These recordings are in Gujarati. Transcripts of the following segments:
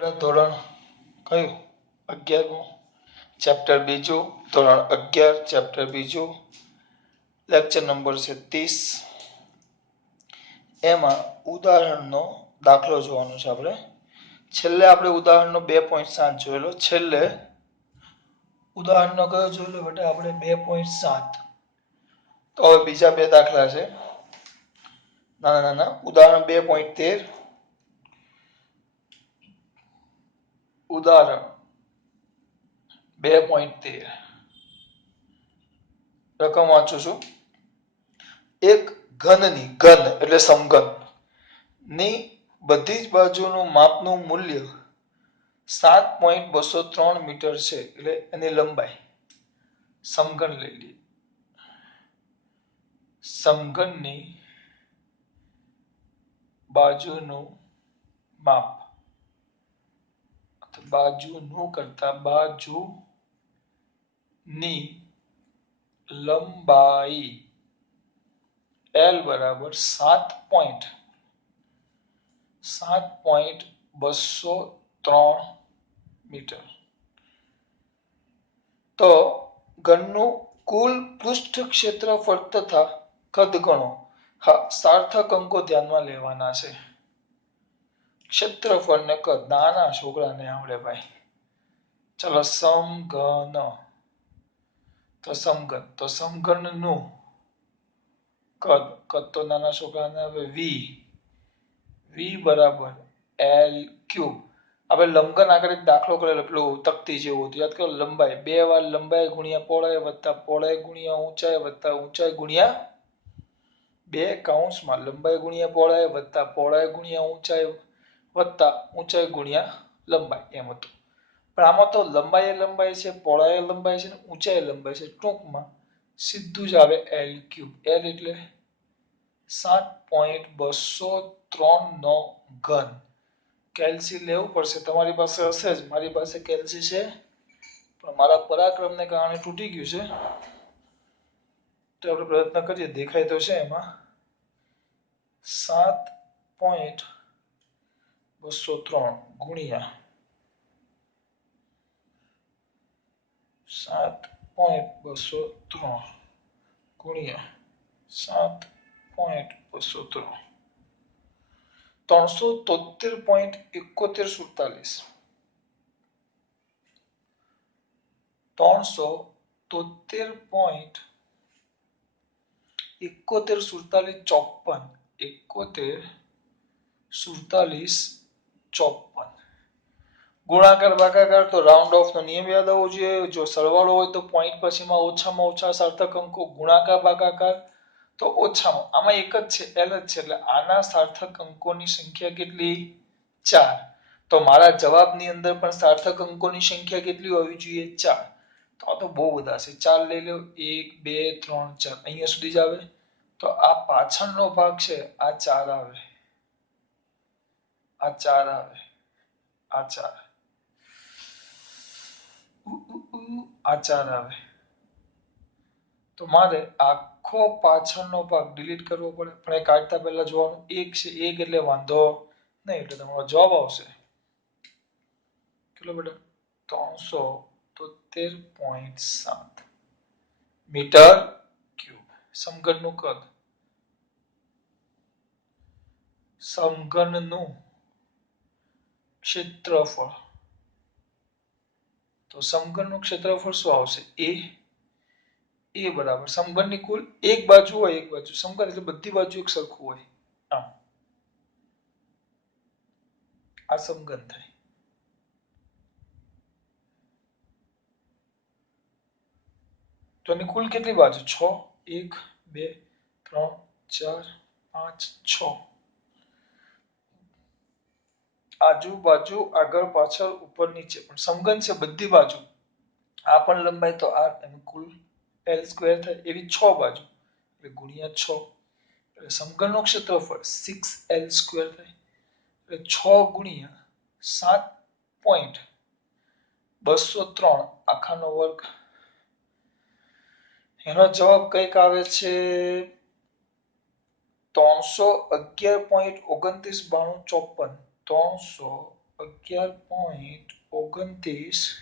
ધોરણ કયું 11મું ચેપ્ટર બીજું ધોરણ 11 ચેપ્ટર બીજું લેક્ચર નંબર છે 30 એમાં ઉદાહરણનો દાખલો જોવાનો છે આપણે છેલ્લે આપણે ઉદાહરણનો 2.7 જોયેલો છેલ્લે ઉદાહરણનો કયો જોયેલો બેટા આપણે 2.7 તો હવે બીજા બે દાખલા છે નાના નાના ઉદાહરણ 2.13 ઉદાહરણ 2.13 રકમ વાંચું છું એક ઘનની ઘન એટલે સમઘન ની બધી જ બાજુનું માપનું મૂલ્ય 7.203 મીટર છે એટલે એની લંબાઈ સમઘન લઈ લઈએ સમઘનની બાજુનું માપ બાજુનું કરતા બાજુની લંબાઈ L બરાબર 7.203 મીટર તો ઘનનું કુલ પૃષ્ઠ ક્ષેત્રફળ તથા કદ ગણો હા સાર્થક અંકો ધ્યાનમાં લેવાના છે ક્ષેત્રફળ ને કદ નાના છોકરાને આવડે ભાઈ ચલો સમઘન તો સમઘનનું કદ તો નાના છોકરાને આવે v બરાબર l ક્યુબ આપણે લંબઘન આગળ એક દાખલો કરેલો પેલું તકતી જેવું હતું યાદ કરો લંબાઈ બે વાર લંબાઈ ગુણ્યા પહોળાઈ વત્તા પહોળાઈ ગુણ્યા ઊંચાઈ વત્તા ઊંચાઈ ગુણ્યા બે કૌંસમાં લંબાઈ ગુણ્યા પહોળાઈ વત્તા પહોળાઈ ગુણ્યા ઊંચાઈ વત્તા ઊંચાઈ ગુણ્યા લંબાઈ એમ હતું પણ આમાં તો લંબાઈ છે પહોળાઈ લંબાઈ છે ને ઊંચાઈ લંબાઈ છે ટૂંકમાં સીધું જ આવે l ક્યુબ l એટલે 7.203 નો ઘન કેલ્સી લેવું પડશે તમારી પાસે હશે જ મારી પાસે કેલ્સી છે પણ મારા પરાક્રમને કારણે તૂટી ગયું છે તો આપણે પ્રયત્ન કરીએ દેખાય તો છે એમાં 7.203 ગુણ્યા 7.203 ગુણ્યા 7.203 373.7147 373.7147 ગુણાકાર ભાગાકાર તો રાઉન્ડ ઓફ નો નિયમ યાદ આવવો જોઈએ જો સરવાળો હોય તો પોઈન્ટ પછીમાં ઓછામાં ઓછા સાર્થક અંકો ગુણાકાર ભાગાકાર તો ઓછામાં આમાં એક જ છે l જ છે એટલે આના સાર્થક અંકોની સંખ્યા કેટલી 4 તો મારા જવાબની અંદર પણ સાર્થક અંકોની સંખ્યા કેટલી હોવી જોઈએ 4 તો આ તો બહુ બધા છે 4 લઈ લો 1 2 3 4 અહીંયા સુધી જ આવે તો આ પાછળનો ભાગ છે આ 4 આવે આ 4 આવે આ 4 આ 4 આવે તો મારે આખો પાછળનો ભાગ ડિલીટ કરવો પડે પણ એ કાઢતા પહેલા જોવાનું 1 છે 1 એટલે વાંધો નહીં એટલે તમારો જવાબ આવશે કેટલો બેટા 373.7 મીટર ક્યુબ સમઘનનું કદ સમઘનનું ક્ષેત્રફળ તો સમઘનનું ક્ષેત્રફળ શું આવશે a બરાબર સમઘનની કુલ એક બાજુ હોય એક બાજુ સમઘન એટલે બધી બાજુ એક સરખું હોય આ સમઘન થાય તો એની કુલ કેટલી બાજુ 6 1 2 3 4 5 6 આજુબાજુ આગળ પાછળ ઉપર નીચે પણ સમઘન છે બધી બાજુ આ પણ લંબાઈ તો આ એની કુલ l સ્ક્વેર થાય એવી 6 બાજુ એટલે ગુણ્યા 6 એટલે સમઘનનું ક્ષેત્રફળ 6l સ્ક્વેર થાય એટલે 6 ગુણ્યા 7.203 આખાનો વર્ગ એનો જવાબ કઈક આવે છે 311.299254 300 11.29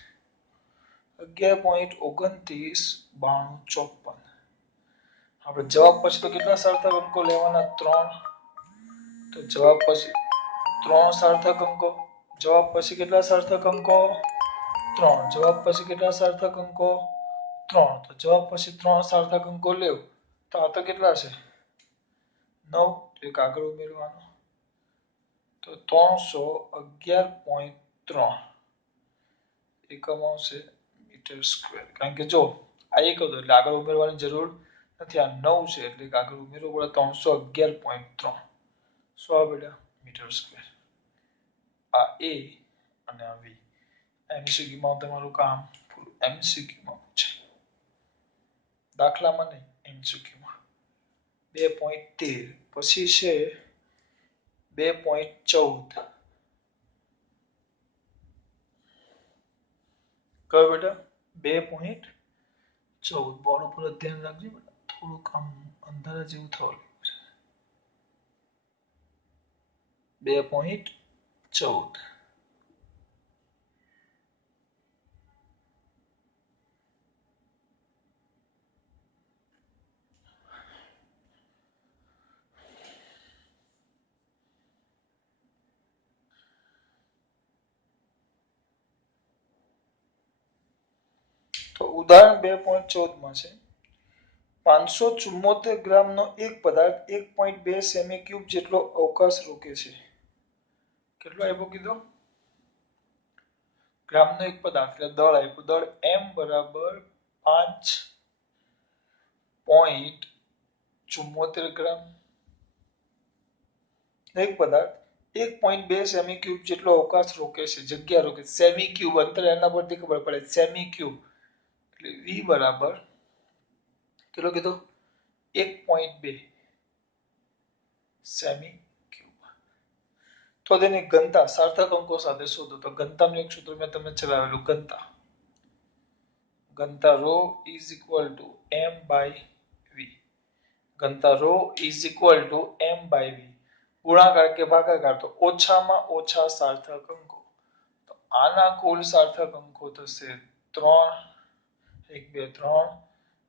11.29 92 54 આપણે જવાબ પછી તો કેટલા સાર્થક અંકો લેવાના 3 તો જવાબ પછી 3 સાર્થક અંકો જવાબ પછી કેટલા સાર્થક અંકો 3 જવાબ પછી કેટલા સાર્થક અંકો 3 તો જવાબ પછી 3 સાર્થક અંકો લેવ તો આ તો કેટલા છે 9 એક આગળ ઉમેરવાનો તો 311.3 એકમ આવશે મીટર સ્ક્વેર કારણ કે જો આ એક હતો એટલે આગળ ઉમેરવાની જરૂર નથી આ 9 છે એટલે આગળ ઉમેરવું પડે 311.3 શું આવે બેટા મીટર સ્ક્વેર આ એ અને આ વી MCQ માં તમારું કામ પૂરું MCQ માં છે દાખલામાં નહીં MCQ માં 2.13 પછી છે 2.14 કયો બેટા 2.14 બોર્ડ ઉપર ધ્યાન રાખજો બેટા થોડુંક આમ અંધારા જેવું થવા લાગ્યું છે 2.14 તો ઉદાહરણ 2.14 માં છે 574 ગ્રામનો એક પદાર્થ 1.2 સેમી ક્યુબ જેટલો અવકાશ રોકે છે કેટલો આપ્યો કીધો ગ્રામનો એક પદાર્થ એટલે દળ આપ્યું દળ m બરાબર 5.74 ગ્રામ એક પદાર્થ 1.2 સેમી ક્યુબ જેટલો અવકાશ રોકે છે જગ્યા રોકે સેમી ક્યુબ અંતર એના પરથી ખબર પડે સેમી ક્યુબ એટલે v બરાબર કેટલો કીધો 1.2 સેમી ક્યુબ તો તેની ઘનતા સાર્થક અંકો સાથે શોધો તો ઘનતાનું એક સૂત્ર મેં તમને ચલાવેલું ઘનતા ρ is equal to m by v ઘનતા ρ is equal to m by v ગુણાકાર કે ભાગાકાર તો ઓછામાં ઓછા સાર્થક અંકો તો આના કુલ સાર્થક અંકો થશે 3 1 2 3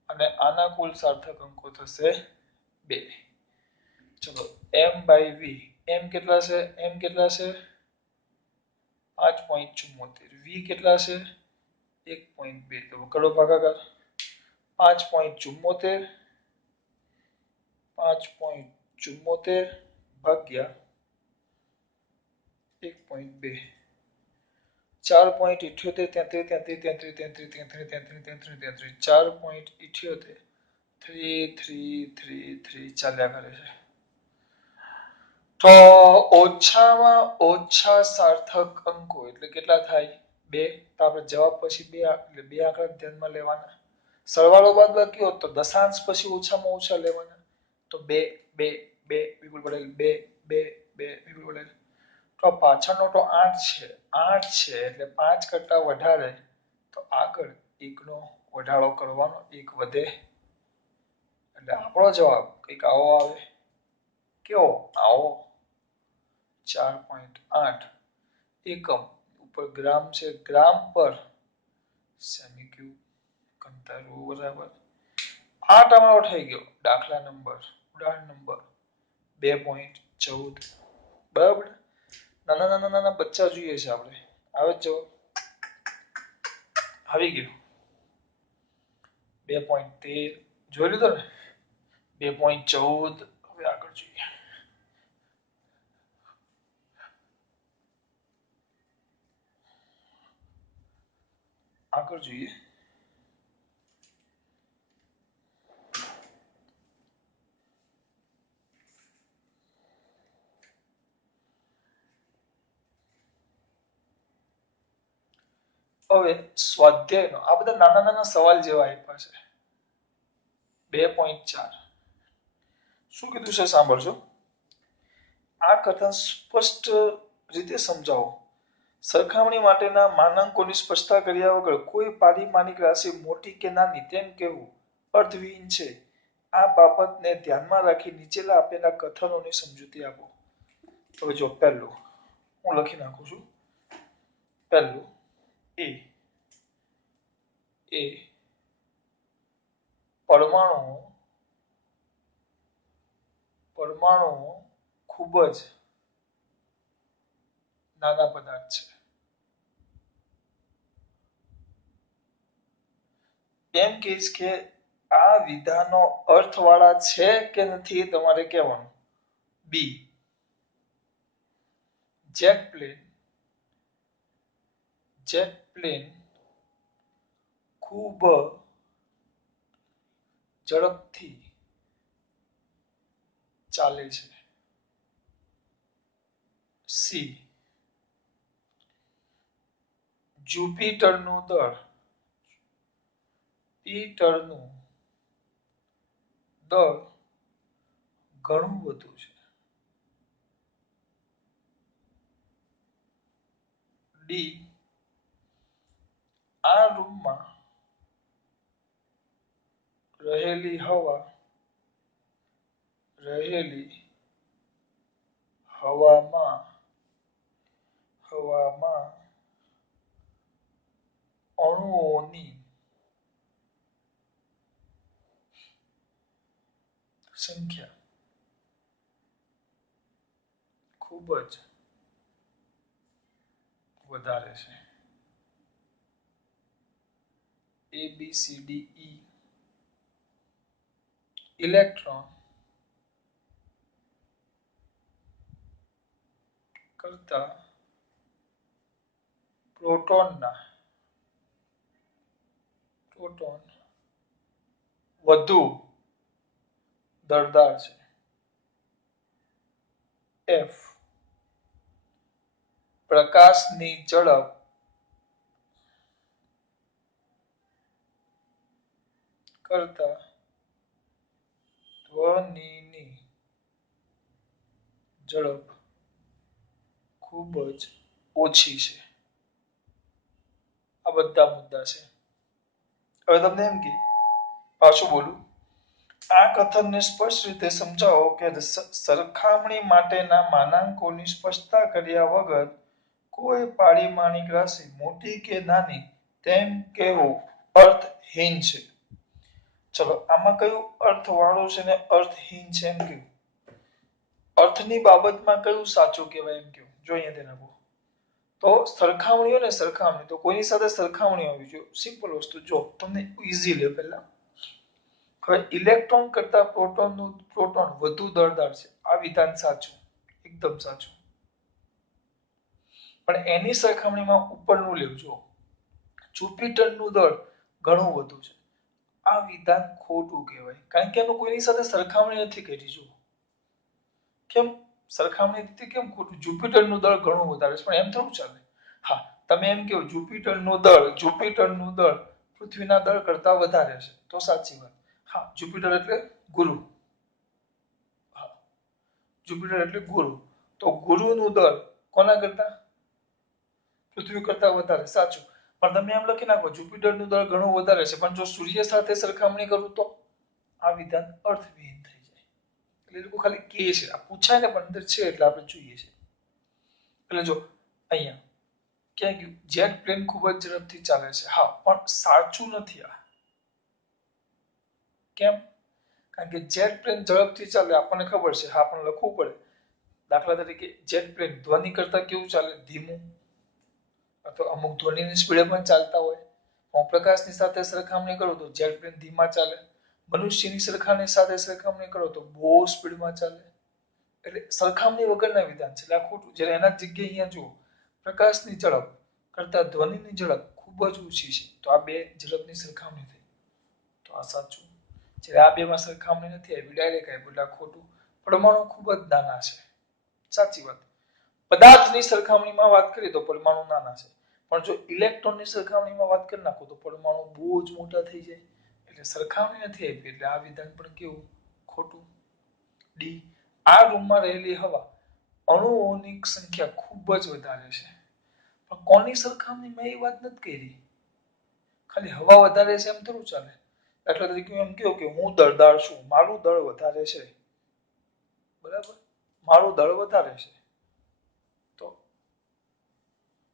અને આના કુલ સાર્થક અંકો થશે 2 ચલો m by v m કેટલા છે 5.74 v કેટલા છે 1.2 તો કરો ભાગાકાર 5.74 ભાગ્યા 1.2 4.78 ચાલ્યા કરે છે તો ઓછામાં ઓછા સાર્થક અંકો એટલે કેટલા થાય 2 તો આપણે જવાબ પછી 2 એટલે 2 આંકડા ધ્યાનમાં લેવાના સરવાળો બાદબાકી હોત તો દશાંશ પછી ઓછામાં ઓછા લેવાના તો 2 2 2 વિપુલ પટેલ 2 2 2 વિપુલ પટેલ તો પાછળનો તો 8 છે એટલે 5 કરતા વધારે તો આગળ 1 નો વધારો કરવાનો 1 વધે એટલે આપણો જવાબ કંઈક આવો આવે કેવો આવો 4.8 એકમ ઉપર ગ્રામ છે ગ્રામ પર સેમી ક્યુબ ઘનતા ρ બરાબર 8 અમારો થઈ ગયો દાખલા નંબર ઉદાહરણ નંબર 2.14 બરાબર નાના બચ્ચા જોઈએ છે આપણે આવે જ જવાબ આવી ગયો 2.13 જોઈ લીધો ને 2.14 હવે આગળ જોઈએ હવે સ્વાધ્યાયનો આ બધા નાના સવાલ જેવા આપ્યા છે 2.4 શું કીધું છે સાંભળજો આ કથન સ્પષ્ટ રીતે સમજાવો સરખામણી માટેના માનાંકોની સ્પષ્ટતા કર્યા વગર કોઈ પારિમાણિક રાશિ મોટી કે નાની તેમ કહેવું અર્થવિહીન છે આ બાબતને ધ્યાનમાં રાખી નીચેના આપેલા કથનોની સમજૂતી આપો તો જો પહેલું હું લખી નાખું છું પહેલું એ પરમાણુ ખૂબ જ નાના પદાર્થ છે. એમ કહીશ કે આ વિધાનો અર્થવાળા છે કે નથી તમારે કહેવાનું. બી જેટ પ્લેન ખૂબ ઝડપથી ચાલે છે. સી જુપિટરનું દળ ઘણું વધુ છે. ડી આ રૂમમાં રહેલી હવામાં અણુઓની સંખ્યા ખૂબ જ વધારે છે. A B C D E electron કરતા પ્રોટોન વધુ દળદાર છે. F પ્રકાશની ઝડપ કરતા ધ્વનિની ઝડપ ખૂબ જ ઓછી છે. આ બધા મુદ્દા છે. હવે તમને એમ કે પાછું બોલું, આ કથનને સ્પષ્ટ રીતે સમજાવો કે સરખામણી માટેના માનાંકોની સ્પષ્ટતા કર્યા વગર કોઈ પારિમાણિક રાશિ મોટી કે નાની તેમ કહેવું અર્થહીન છે. ચલો આમાં કયું અર્થવાળું છે ને અર્થહીન છે એમ કયું? અર્થની બાબતમાં કયું સાચું કહેવાય એમ કયું? જો અહીંયા ધ્યાન આપો. તો સરખામણીઓ ને સરખામણી તો કોઈની સાથે સરખામણી હોવી જોઈએ. સિમ્પલ વસ્તુ જો તમને ઈઝી લે પહેલા. હવે ઇલેક્ટ્રોન કરતા પ્રોટોન વધુ દળદાર છે. આ વિધાન સાચું, એકદમ સાચું. પણ એની સરખામણીમાં ઉપરનું લેવજો. જુપિટરનું દળ ઘણું વધુ છે. આ વિધાન ખોટું કહેવાય કારણ કે એનું કોઈની સાથે સરખામણી નથી કરી. જો કેમ સરખામણી કેમ ખોટું? જુપિટરનું દળ ઘણું વધારે છે પણ એમ થોડું ચાલે. હા તમે એમ કહો જુપિટરનું દળ પૃથ્વીના દળ કરતા વધારે છે તો સાચી વાત. હા જુપિટર એટલે ગુરુ. હા જુપિટર એટલે ગુરુ. તો ગુરુનું દળ કોના કરતા? પૃથ્વી કરતા વધારે, સાચું. પણ તમે એમ લખી નાખો જુપિટરનું દળ ઘણું વધારે છે પણ જો સૂર્ય સાથે સરખામણી કરું તો આ વિધાન અર્થવિહીન થઈ જાય. એટલે લોકો ખાલી કહે છે, આ પૂછાય ને પણ અંદર છે એટલે આપણે જોઈએ છે. એટલે જો અહીંયા ક્યાં ગયું? જેટ પ્લેન ખૂબ જ ઝડપથી ચાલે છે. હા પણ સાચું નથી આ. કેમ? કારણ કે જેટ પ્લેન ઝડપથી ચાલે આપણને ખબર છે. હા પણ લખવું પડે. દાખલા તરીકે જેટ પ્લેન ધ્વનિ કરતા કેવું ચાલે? ધીમું. અથવા અમુક ધ્વનિની સ્પીડે પણ ચાલતા હોય. હું પ્રકાશની સાથે સરખામણી કરું તો જેટ પ્લેન ધીમા ચાલે. મનુષ્યની સરખામણી કરો તો બહુ સ્પીડમાં ચાલે. એટલે સરખામણી વગરના વિધાન છે. એટલે આ ખોટું. જ્યારે એના જગ્યાએ અહીંયા જુઓ પ્રકાશની ઝડપ કરતા ધ્વનિની ઝડપ ખૂબ જ ઓછી છે તો આ બે ઝડપની સરખામણી થઈ તો આ સાચું. જ્યારે આ બેમાં સરખામણી નથી આવી, ડાયરેક્ટ આવી, એટલે ખોટું. પરમાણુ ખૂબ જ નાના છે, સાચી વાત. પદાર્થની સરખામણીમાં વાત કરીએ તો પરમાણુ નાના છે પણ જો ઇલેક્ટ્રોનની સરખામણીમાં વાત કરી નાખો તો પરમાણુ બહુ જ મોટા થઈ જાય. એટલે સરખામણી નથી આપી એટલે આ વિધાન પણ કેવું? ખોટું. ડી આ રૂમમાં રહેલી હવા અણુઓની સંખ્યા ખૂબ જ વધારે છે. પણ કોની સરખામણીમાં એ વાત નથી કરી. ખાલી હવા વધારે છે એમ થોડું ચાલે. દાખલા તરીકે એમ કહો કે હું દળદાર છું, મારું દળ વધારે છે. બરાબર? મારું દળ વધારે છે તો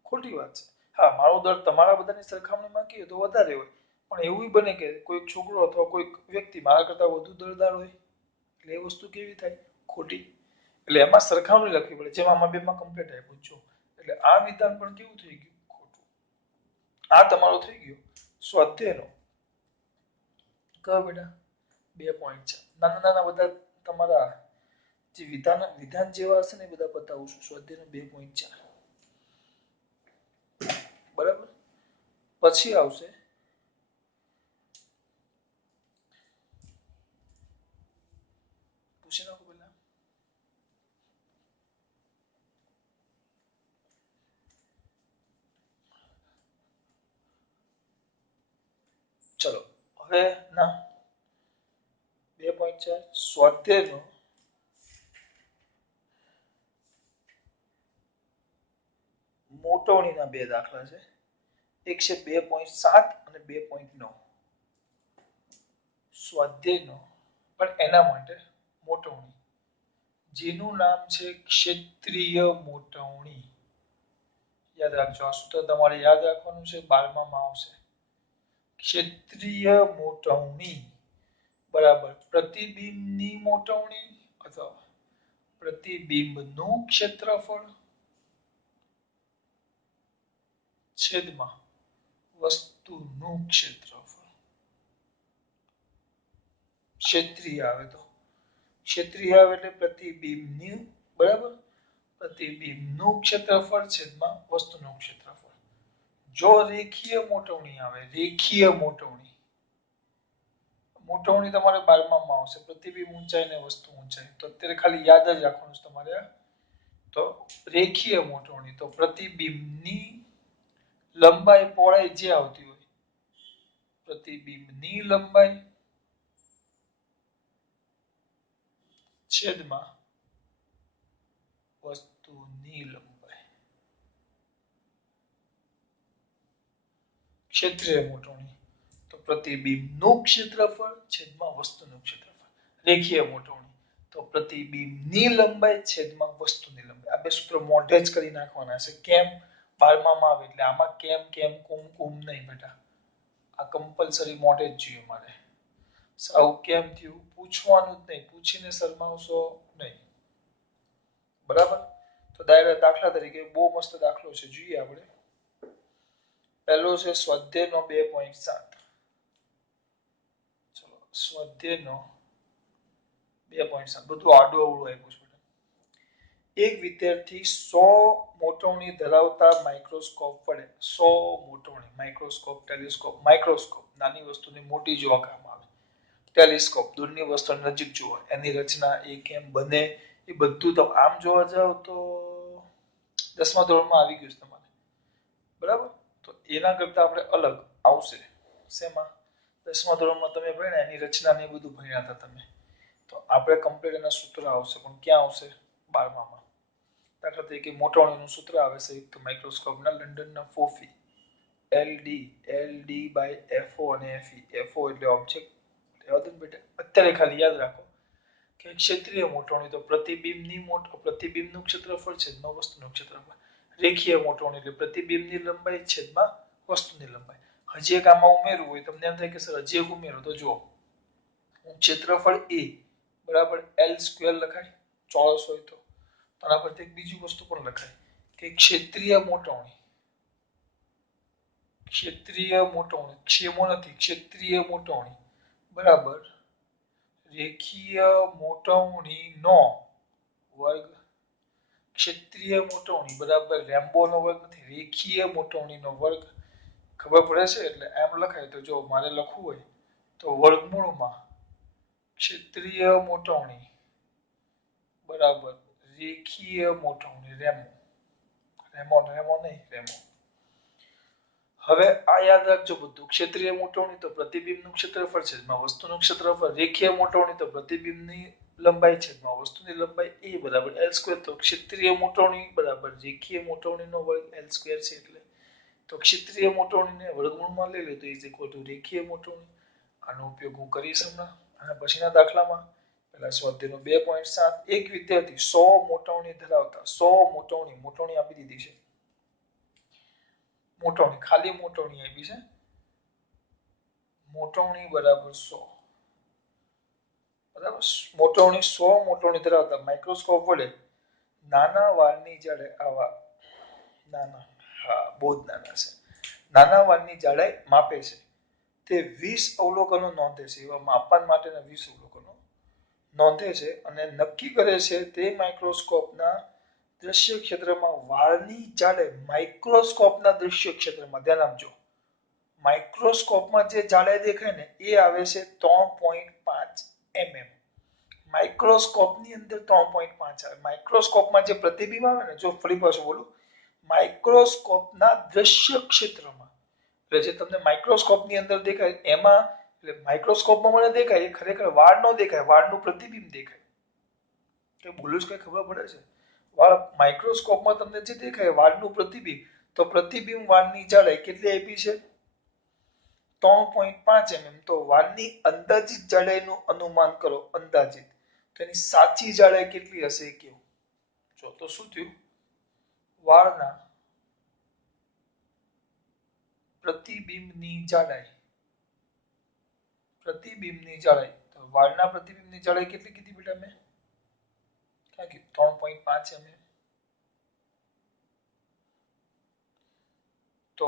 ખોટી વાત છે. હા, મારો દર તમારા બધાની સરખામણીમાં કહીએ તો વધારે હોય, પણ એવું બને કે કોઈક છોકરો અથવા કોઈક વ્યક્તિ મારા કરતાં વધુ દરદાર હોય, એટલે એ વસ્તુ કેવી થાય? ખોટી. એટલે એમાં સરખામણી લખવી પડે, જેમાં આમાં બેમાં કમ્પ્લીટ આપ્યું છો. એટલે આ વિધાન પણ કેવું થઈ ગયું? ખોટું. આ તમારો થઈ ગયો સ્વાધ્યાયનો કયો બેટા 2 પોઈન્ટ છે. નાના નાના બધા તમારા જે વિધાન જેવા હશે ને એ બધા બતાવું છું. સ્વાધ્યાયનો 2.4 બરાબર. પછી આવશે પૂછી નાખો પેલા. ચલો હવે ના 2.4 સ્વાધ્યાયનો મોટવણીના 2 દાખલા છે. એક છે 2.7 અને 2.9 સ્વાધ્યાયનો, પણ એના માટે મોટવણી, જેનું નામ છે ક્ષેત્રીય મોટવણી. યાદ રાખજો, આ સૂત્ર તમારે યાદ રાખવાનું છે, 12માં આવશે. ક્ષેત્રીય મોટવણી બરાબર પ્રતિબિંબની મોટવણી અથવા પ્રતિબિંબનું ક્ષેત્રફળ છેદમાં વસ્તુનું ક્ષેત્રફળ. ક્ષેત્રીય આવે તો ક્ષેત્રીય આવે એટલે પ્રતિબિંબની બરાબર પ્રતિબિંબનું ક્ષેત્રફળ છેદમાં વસ્તુનું ક્ષેત્રફળ. જો રેખીય મોટવણી આવે, રેખીય મોટવણી મોટવણી તમારે 12માં આવશે, પ્રતિબિંબ ઊંચાઈ ને વસ્તુ ઊંચાઈ. તો અત્યારે ખાલી યાદ જ રાખવાનું છે તમારે. તો રેખીય મોટવણી તો પ્રતિબિંબની લંબાઈ પહોળાઈ જે આવતી હોય, પ્રતિબિંબની લંબાઈ છેદમાં વસ્તુની લંબાઈ. ક્ષેત્રીય મોટવણી તો પ્રતિબિંબનું ક્ષેત્રફળ છેદમાં વસ્તુનું ક્ષેત્રફળ. રેખીય મોટવણી તો પ્રતિબિંબની લંબાઈ છેદમાં વસ્તુની લંબાઈ. આ બે સૂત્રો મોઢે જ કરી નાખવાના છે. કેમ? 12માં આવે એટલે આમાં કેમ કેમ કુમ કુમ નહીં બેટા, આ કમ્પલસરી મોઢે જ જોઈએ મારે. આવું કેમ થયું પૂછવાનું જ નહીં, પૂછીને શરમાવશો નહીં. બરાબર. તો દાખલા તરીકે બહુ મસ્ત દાખલો છે, જોઈએ આપણે. પહેલો છે સ્વાધ્યાયનો 2.7. ચલો સ્વાધ્યાયનો 2.7 બધું આડું અવળું આપ્યું છે. એક વિદ્યાર્થી 100 મોટવણી ધરાવતા માઇક્રોસ્કોપ વડે 100 મોટવણી, માઇક્રોસ્કોપ, ટેલિસ્કોપ, માઇક્રોસ્કોપ નાની વસ્તુને મોટી જોવા કામ આવે, ટેલિસ્કોપ દૂરની વસ્તુને નજીક જોવા, એની રચના એ કેમ બને એ બધું. તો આમ જોવા જાવ તો 10મા ધોરણમાં આવી ગયું છે તમારે, બરાબર. તો એના કરતા આપણે અલગ આવશે. શેમાં? 10મા ધોરણમાં તમે ભણ્યા એની રચના ને બધું ભણ્યા હતા તમે. તો આપણે કમ્પ્લીટ એના સૂત્ર આવશે, પણ ક્યાં આવશે? 12માં. દાખલા તરીકે મોટવણીનું સૂત્ર આવે સંયુક્ત માઇક્રોસ્કોપના લંડનના ફોફી LD/FO અને FO એટલે ઓબ્જેક્ટ. અત્યારે ખાલી યાદ રાખો કે ક્ષેત્રીય મોટવણી તો પ્રતિબિંબનું ક્ષેત્રફળ છેદમાં વસ્તુનું ક્ષેત્રફળ. રેખીય મોટવણી એટલે પ્રતિબિંબની લંબાઈ છેદમાં વસ્તુની લંબાઈ. હજી એક આમાં ઉમેરવું હોય તમને એમ થાય કે સર હજી એક ઉમેરો તો જો ક્ષેત્રફળ A બરાબર L² લખાય ચોરસ હોય તો. આના પરથી એક બીજી વસ્તુ પણ લખાય કે ક્ષેત્રીય મોટવણી, ક્ષેત્રીય મોટવણી ક્ષેમો નથી, ક્ષેત્રીય મોટવણી બરાબર રેખીય મોટવણીનો વર્ગ. ક્ષેત્રીય મોટવણી બરાબર રેમ્બોનો વર્ગ નથી, રેખીય મોટવણીનો વર્ગ. ખબર પડે છે? એટલે એમ લખાય તો જો મારે લખવું હોય તો વર્ગમૂળમાં ક્ષેત્રીય મોટવણી બરાબર રેખીય મોટવણી રેમો. રેમો નહીં, રેમો. હવે આ યાદ રાખજો બધું. ક્ષેત્રીય મોટવણી તો પ્રતિબિંબનું ક્ષેત્રફળ છેદમાં વસ્તુનું ક્ષેત્રફળ. રેખીય મોટવણી તો પ્રતિબિંબની લંબાઈ છેદમાં વસ્તુની લંબાઈ A બરાબર L². તો ક્ષેત્રીય મોટવણી બરાબર રેખીય મોટવણીનો વર્ગ L² છે. એટલે તો ક્ષેત્રીય મોટવણીને વર્ગમૂળમાં લઈ લે તો ઇઝ ઇક્વલ ટુ રેખીય મોટવણી. આનો ઉપયોગ હું કરીશ હમણાં આના પછીના દાખલામાં. પહેલા સ્વાધ્યાયનો 2.7. એક વિદ્યાર્થી 100 મોટવણી ધરાવતા 100 મોટવણી આપી દીધી છે મોટવણી, ખાલી મોટવણી આપી છે. મોટવણી બરાબર 100, બરાબર. મોટવણી 100 મોટવણી ધરાવતા માઇક્રોસ્કોપ વડે નાના વાળની જાડાઈ, આવા નાના, હા બહુ જ નાના છે, નાના વાળની જાડાઈ માપે છે. તે 20 અવલોકનો નોંધે છે. એવા માપન માટેના 20 અવલોકનો નોંધે છે અને નક્કી કરે છે તે માઇક્રોસ્કોપના દ્રશ્ય ક્ષેત્રમાં વાળની જાડાઈ, માઇક્રોસ્કોપના દ્રશ્ય ક્ષેત્રમાં ધ્યાન આપજો, માઇક્રોસ્કોપમાં જે જાડાઈ દેખાય ને એ આવે છે 3.5 mm. માઇક્રોસ્કોપની અંદર 3.5 આવે. માઇક્રોસ્કોપમાં જે પ્રતિબિંબ આવે ને, જો ફરી પાછું બોલું, માઇક્રોસ્કોપના દ્રશ્ય ક્ષેત્રમાં, એટલે જે તમને માઇક્રોસ્કોપની અંદર દેખાય એમાં, એટલે માઇક્રોસ્કોપમાં મને દેખાય એ ખરેખર વાળ ન દેખાય, વાળનું પ્રતિબિંબ દેખાય. કે બોલું જ કઈ ખબર પડે છે? વાળ માઇક્રોસ્કોપમાં તમને જે દેખાય વાળનું પ્રતિબિંબ, તો પ્રતિબિંબ વાળની જાડાઈ કેટલી આપી છે? 3.5 mm. તો વાળની અંદાજિત જાડાઈનું અનુમાન કરો, અંદાજિત. તો એની સાચી જાડાઈ કેટલી હશે એ કહો. જો તો શું થયું? વાળના પ્રતિબિંબની જાડાઈ, પ્રતિબિંબની જાડાઈ, તો વાળના પ્રતિબિંબની જાડાઈ કેટલી કીધી બેટા મેં? ક્યાં કીધું? 3.5 mm. તો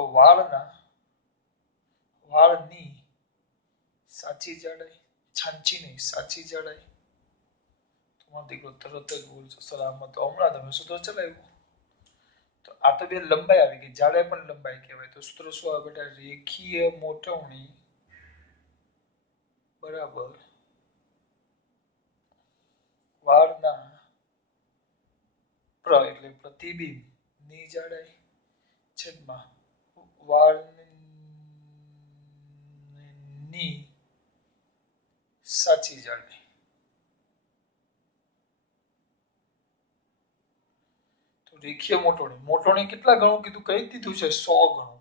વાળની સાચી જાડાઈ, છાંચી નહીં, સાચી જાડાઈ. તમારો દીકરો તરત જ બોલશે સલામત. હમણાં તમે સૂત્ર ચલાવ્યું. તો આ તો બે લંબાઈ આવી ગઈ, જાડાઈ પણ લંબાઈ કહેવાય. તો સૂત્ર શું આવે બેટા? રેખીય મોટવણી બરાબર વાળના એટલે પ્રતિબિંબની જાડાઈ છેદમાં વાળની સાચી જાડાઈ. તો રેખીય મોટવણી, મોટવણી કેટલા ગણું કીધું? કઈ દીધું છે? 100 ગણું.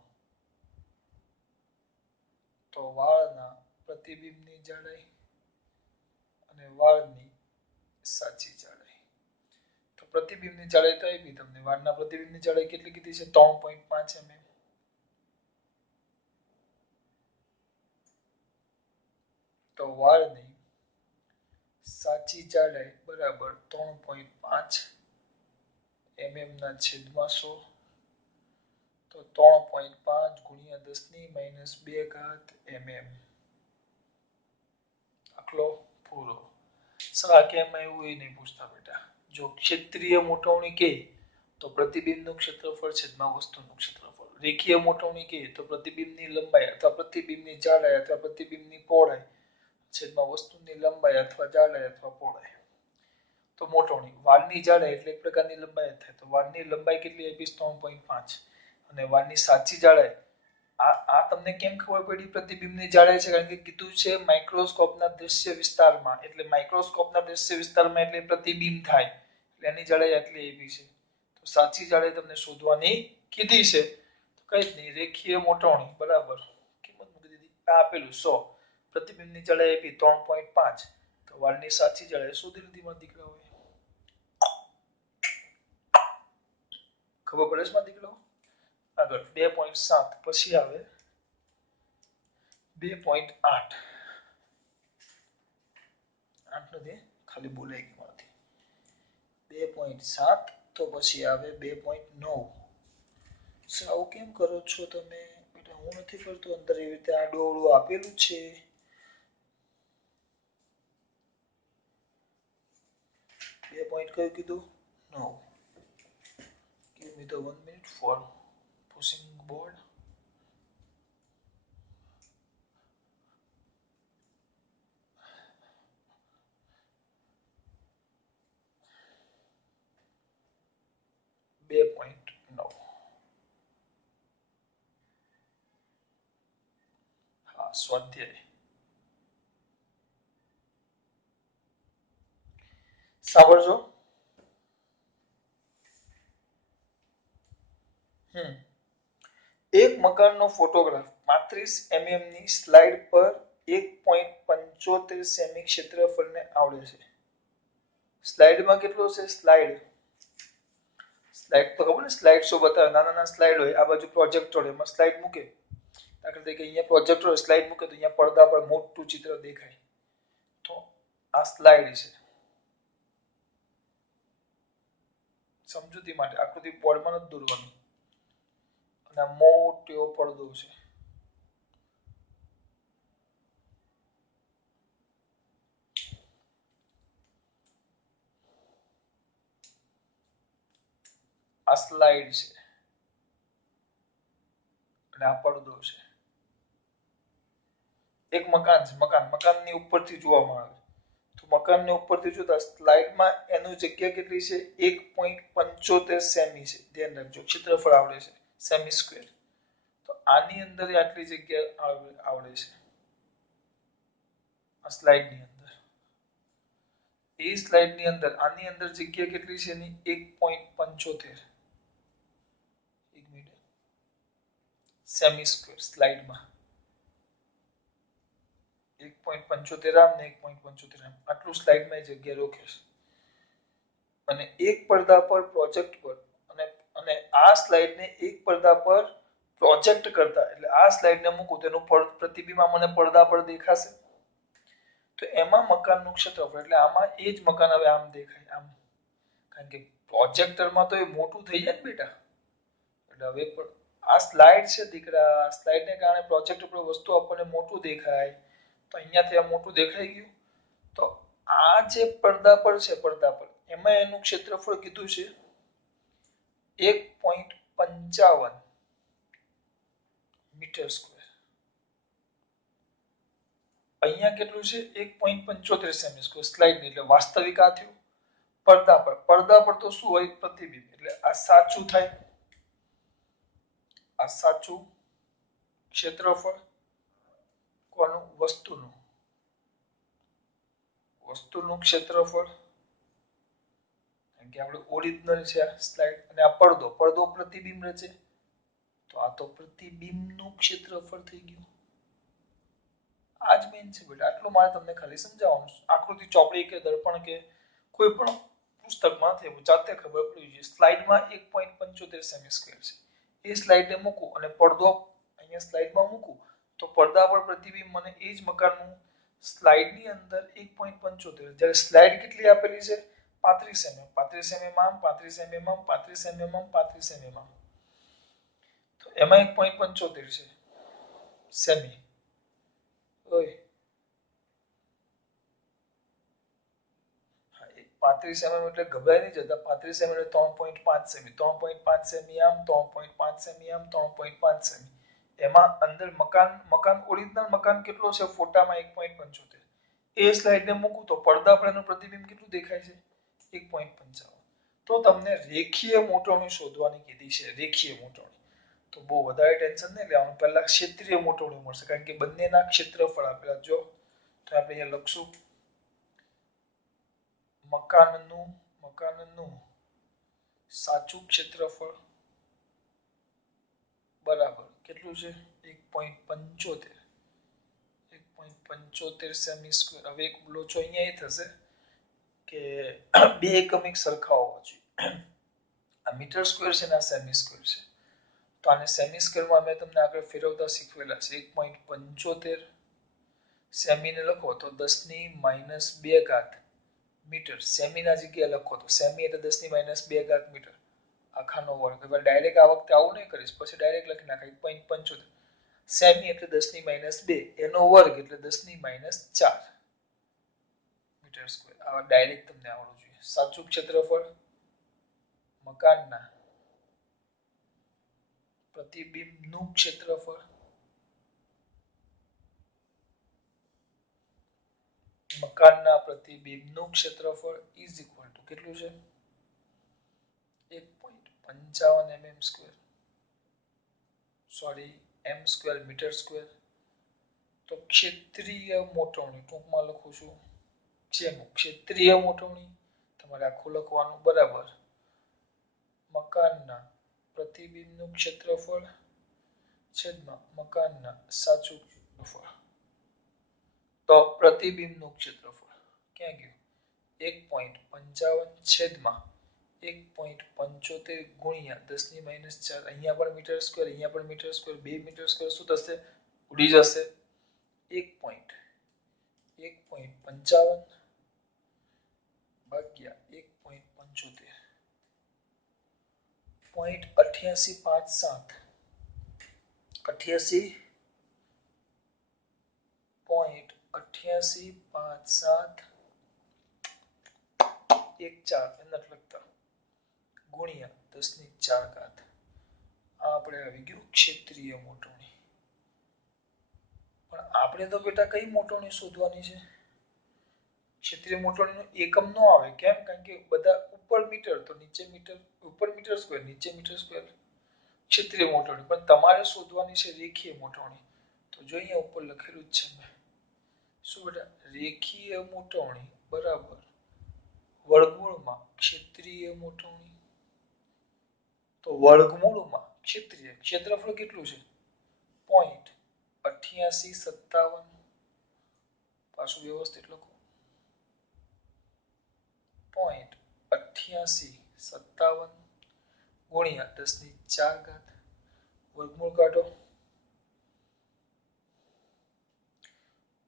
તો વાળના પ્રતિબિંબની જાડાઈ અને વાળની સાચી જાડાઈ. તો પ્રતિબિંબની જાડાઈ તો આપી તમને, વાળના પ્રતિબિંબની જાડાઈ કેટલી કીધી છે? 3.5 mm. તો વાળની સાચી જાડાઈ બરાબર 3.5 mm ના છેદમાં 100. તો 3.5 ગુણ્યા 10 - 2 mm. આટલો પૂરો. સર કે એમાં એવું એ નહીં પૂછતા બેટા. જો ક્ષેત્રીય મોટવણી કે તો પ્રતિબિંબનું ક્ષેત્રફળ છેદમાં વસ્તુનું ક્ષેત્રફળ. રેખીય મોટવણી કે તો પ્રતિબિંબની લંબાઈ અથવા પ્રતિબિંબની જાડાઈ અથવા પ્રતિબિંબની પહોળાઈ છેદમાં વસ્તુની લંબાઈ અથવા જાડાઈ અથવા પહોળાઈ. તો મોટવણી વાળની જાડાઈ એટલે એક પ્રકારની લંબાઈ થાય. તો વાળની લંબાઈ કેટલી આપી? 3.5. અને વાળની સાચી જાડાઈ, આ તમને કેમ ખબર પડી પ્રતિબિંબની જાડાઈ છે? કારણ કે કીધું છે માઇક્રોસ્કોપના દૃશ્ય વિસ્તારમાં, એટલે માઇક્રોસ્કોપના દૃશ્ય વિસ્તારમાં એટલે પ્રતિબિંબ થાય, એટલે એની જાડાઈ આટલી આપી છે. તો સાચી જાડાઈ તમને શોધવાની કીધી છે. તો કઈ જ નહીં, રેખીય મોટવણી બરાબર કિંમત મૂકી દીધી. આ આપેલું 100, પ્રતિબિંબની જાડાઈ આપી 3.5, તો વાળની સાચી જાડાઈ શોધી લીધી મારા દીકરાઓએ. ખબર પડે છે મારા દીકરાઓ? આગળ 2.7 પછી આવે 2.8. 8 નથી, ખાલી બોલાઈ ગઈ મારાથી. 2.7 તો પછી આવે 2.9. સર આવું કેમ કરો છો તમે? બેટા હું નથી કરતો, અંદર એવી રીતે આડું અવળું આપેલું છે. 2 પોઈન્ટ કયું કીધું? 9. Give me the 1 minute for pushing board. હા, સ્વાધ્યાય સાંભળજો. એક મકાનનો ફોટોગ્રાફ 35 mm ની સ્લાઇડ પર 1.75 સેમી ક્ષેત્રફળને આવરે છે. સ્લાઇડમાં કેટલો છે? સ્લાઇડ તો ખબર ને, સ્લાઇડ શો બતાવે, નાના નાના સ્લાઇડ હોય, આ બાજુ પ્રોજેક્ટર એમાં સ્લાઇડ મૂકે, દાખલા તરીકે અહીંયા પ્રોજેક્ટર સ્લાઇડ મૂકે તો અહીંયા પડદા પર મોટું ચિત્ર દેખાય, તો આ સ્લાઇડ છે. સમજૂતી માટે આકૃતિ બોર્ડમાં નથી દોરવાનું. અને મોટો એવો પડદો છે. આ સ્લાઇડ છે અને આ પડદો છે. એક મકાન છે, મકાનની ઉપરથી જોવામાં આવે તો મકાનની ઉપરથી જોતા સ્લાઇડમાં એનું જગ્યા કેટલી છે? 1.75 સેમી છે. ધ્યાન રાખજો, ક્ષેત્રફળ આવડે છે, સેમી સ્ક્વેર. તો આની અંદર આટલી જગ્યા આવડે છે આ સ્લાઇડની અંદર. એ સ્લાઇડની અંદર આની અંદર જગ્યા કેટલી છે એની? 1.75 સેમી સ્ક્વેર સ્લાઇડમાં. 1.75 આમ ને 1.75 આમ, આટલું સ્લાઇડમાં જગ્યા રોકે છે. અને એક પડદા પર પ્રોજેક્ટ પર અને આ સ્લાઇડને એક પડદા પર પ્રોજેક્ટ કરતા, એટલે આ સ્લાઇડને મૂકું તેનું પ્રતિબિંબ મને પડદા પર દેખાશે. તો એમાં મકાનનું ક્ષેત્રફળ, એટલે આમાં એ જ મકાન હવે આમ દેખાય, આમ. કારણ કે પ્રોજેક્ટરમાં તો એ મોટું થઈ જાય ને બેટા. એટલે હવે આ સ્લાઇડ છે દીકરા, સ્લાઇડને કારણે પ્રોજેક્ટ પર વસ્તુ આપણને મોટું દેખાય, તો અહીંયાથી આ મોટું દેખાઈ ગયું. તો આ જે પડદા પર છે, પડદા પર એમાં એનું ક્ષેત્રફળ કીધું છે 1.55 મીટર સ્ક્વેર. અહીંયા કેટલું છે? 1.75 સેમી સ્ક્વેર સ્લાઇડ, એટલે વાસ્તવિક આ થયું. પડદા પર તો શું હોય? પ્રતિબિંબ. એટલે આ સાચું થાય, આ સાચું ક્ષેત્રફળ કોનું? વસ્તુનું. વસ્તુનું ક્ષેત્રફળ, કારણ કે આપણે ઓરિજિનલ છે આ સ્લાઇડ. અને આ પડદો પ્રતિબિંબ રચે, તો આ તો પ્રતિબિંબનું ક્ષેત્રફળ થઈ ગયું. આ જ મેઇન છે બેટા, આટલું મારે તમને ખાલી સમજાવવાનું. આકૃતિ ચોપડી કે દર્પણ કે કોઈ પણ પુસ્તકમાં થયું, જાતે ખબર પડી જોઈએ. સ્લાઇડમાં 1.75 સેમી સ્ક્વેર છે. એ સ્લાઇડને મૂકું અને પડદો અહીંયા સ્લાઇડમાં મૂકું તો પડદા પર પ્રતિબિંબ મને એ જ મકાનનું સ્લાઇડની અંદર 1.75. જ્યારે સ્લાઇડ કેટલી આપેલી છે? 35 mm, 35 mm આમ, 35 mm આમ, 35 mm આમ, 35 mm આમ. તો એમાં 1.75 છે સેમી. ઓય 35 mm એટલે ગભરાઈ નહીં જતા. 35 mm એટલે 3.5 સેમી, 3.5 સેમી આમ, 3.5 સેમી આમ, 3.5 સેમી. એમાં અંદર મકાન ઓરિજિનલ મકાન કેટલો છે ફોટામાં? 1.75. એ સ્લાઇડને મૂકું તો પડદા પર એનું પ્રતિબિંબ કેટલું દેખાય છે? 1.55. તો તમને રેખીય મોટવણી શોધવાની કીધી છે, રેખીય મોટવણી. તો બહુ વધારે ટેન્શન નહીં લેવાનું, પહેલા ક્ષેત્રીય મોટવણી મળશે, કારણ કે બંનેના ક્ષેત્રફળ આપેલા. જો તો આપણે અહીંયા લખશું મકાનનું સાચું ક્ષેત્રફળ બરાબર કેટલું છે? 1.75. 1.75 સેમી સ્ક્વેર. હવે એક લોચો અહીંયા એ થશે કે બે એકમ એક સરખા હોવા જોઈએ. આ મીટર સ્ક્વેર છે ને આ સેમી સ્ક્વેર છે. તો આને સેમી સ્ક્વેરમાં મેં તમને આગળ ફેરવતા શીખવેલા છે. 1.75 સેમીને લખો તો 10⁻²ઘાત મીટર. સેમીના જગ્યાએ લખો તો સેમી એટલે 10⁻²ઘાત મીટર આખાનો વર્ગ. હવે ડાયરેક્ટ આ વખતે આવું નહીં કરીશ, પછી ડાયરેક્ટ લખી નાખ 1.75 સેમી એટલે 10⁻², એનો વર્ગ એટલે 10⁻4 મીટર સ્ક્વેર. આવા ડાયરેક્ટ તમને આવડવું જોઈએ. સાચું ક્ષેત્રફળ મકાનના પ્રતિબિંબનું ક્ષેત્રફળ મકાનના પ્રતિબિંબનું ક્ષેત્રફળ ઇઝ ઇક્વલ ટુ કેટલું છે? 1.55 mm square, sorry m square metre square. તો ક્ષેત્રીય મોટવણી ટૂંકમાં લખું છું ક્ષેત્રીય મોટવણી. તમારે આખું લખવાનું બરાબર. મકાનના પ્રતિબિંબનું ક્ષેત્રફળ છેદમાં મકાનના સાચું ક્ષેત્રફળ. તો પ્રતિબિંબનું ક્ષેત્રફળ ક્યાં ગયું? 1.55 છેદમાં 1.75 ગુણ્યા 10⁻⁴ અહીંયા પણ મીટર સ્ક્વેર, અહીંયા પણ મીટર સ્ક્વેર, 2 મીટર સ્ક્વેર શું થશે? ઉડી જશે. 1.55 ભાગ્યા 1.75 0.8857 88.8857 14 નથી લખતા ગુણ્યા 10⁴ આ આપણે આવી ગયું ક્ષેત્રીય મોટવણી. પણ આપણે તો બેટા કઈ મોટવણી શોધવાની છે? ક્ષેત્રીય મોટવણીનો એકમ ન આવે. કેમ? કારણ કે બધા ઉપર મીટર તો નીચે મીટર, ઉપર મીટર સ્ક્વેર નીચે મીટર સ્ક્વેર. ક્ષેત્રીય મોટવણી પણ તમારે શોધવાની છે રેખીય મોટવણી. તો જો અહીંયા ઉપર લખેલું જ છે મેં. શું બેટા? રેખીય મોટવણી બરાબર વર્ગમૂળમાં ક્ષેત્રીય મોટવણી. તો વર્ગમૂળમાં ક્ષેત્રીય ક્ષેત્રફળ કેટલું છે? 0.8857 પાછું વ્યવસ્થિત લખો 0.8857 ગુણ્યા 10⁴ વર્ગમૂળ કાઢો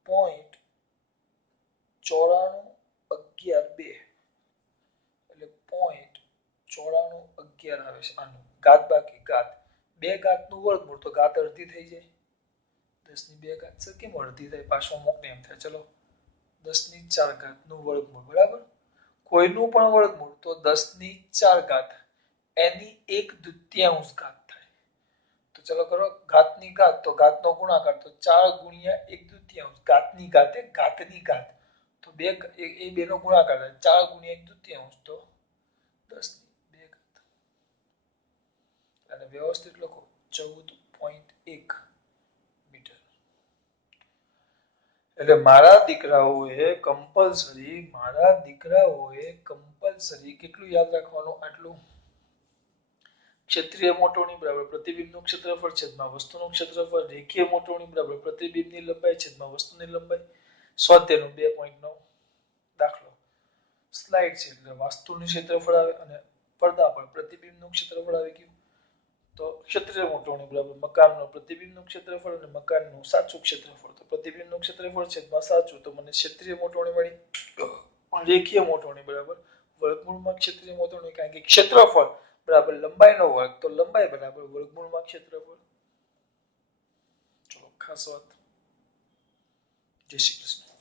0.9412 એટલે 0.9411 આવે છે. આનું ઘાત બાકી ઘાત 2 ઘાતનું વર્ગમૂળ તો ઘાત અડધી થઈ જાય. 10⁻²? સર કેમ અડધી થાય? પાછો અમુકને એમ થાય ચલો 10⁴ નું વર્ગમૂળ બરાબર. કોઈનું પણ વર્ગમૂળ તો 10⁴ એની 1/2 ઘાત થાય. તો ચલો કરો ઘાતની ઘાત તો ઘાતનો ગુણાકાર તો 4 ગુણ્યા 1/2 ઘાતની ઘાત ઘાતની ઘાત તો એ બેનો ગુણાકાર થાય 4 ગુણ્યા 1/2 તો 10⁵ અને વ્યવસ્થિત લખો 14.1 મીટર. એટલે મારા દીકરાઓએ કમ્પલસરી કેટલું યાદ રાખવાનું? આટલું. ક્ષેત્રીય મોટવણી બરાબર પ્રતિબિંબનું ક્ષેત્રફળ છેદમાં વસ્તુનું ક્ષેત્રફળ. રેખીય મોટવણી બરાબર પ્રતિબિંબની લંબાઈ છેદમાં વસ્તુની લંબાઈ. સ્વાધ્યાયનો 2.9 દાખલો. સ્લાઇડ છે એટલે વાસ્તુનું ક્ષેત્રફળ આવે અને પડદા પર પ્રતિબિંબનું ક્ષેત્રફળ આવી ગયું. તો ક્ષેત્રીય મોટવણી બરાબર મકાનનું પ્રતિબિંબનું ક્ષેત્રફળ અને મકાનનું સાચું ક્ષેત્રફળ. તો પ્રતિબિંબનું ક્ષેત્રફળ છેદમાં સાચું તો મને ક્ષેત્રીય મોટવણી મળી. પણ રેખીય મોટવણી બરાબર વર્ગમૂળમાં ક્ષેત્રીય મોટવણી કારણ કે ક્ષેત્રફળ બરાબર લંબાઈનો વર્ગ તો લંબાઈ બરાબર વર્ગમૂળમાં ક્ષેત્રફળ. ચલો ખાસ વાત. જય શ્રી કૃષ્ણ.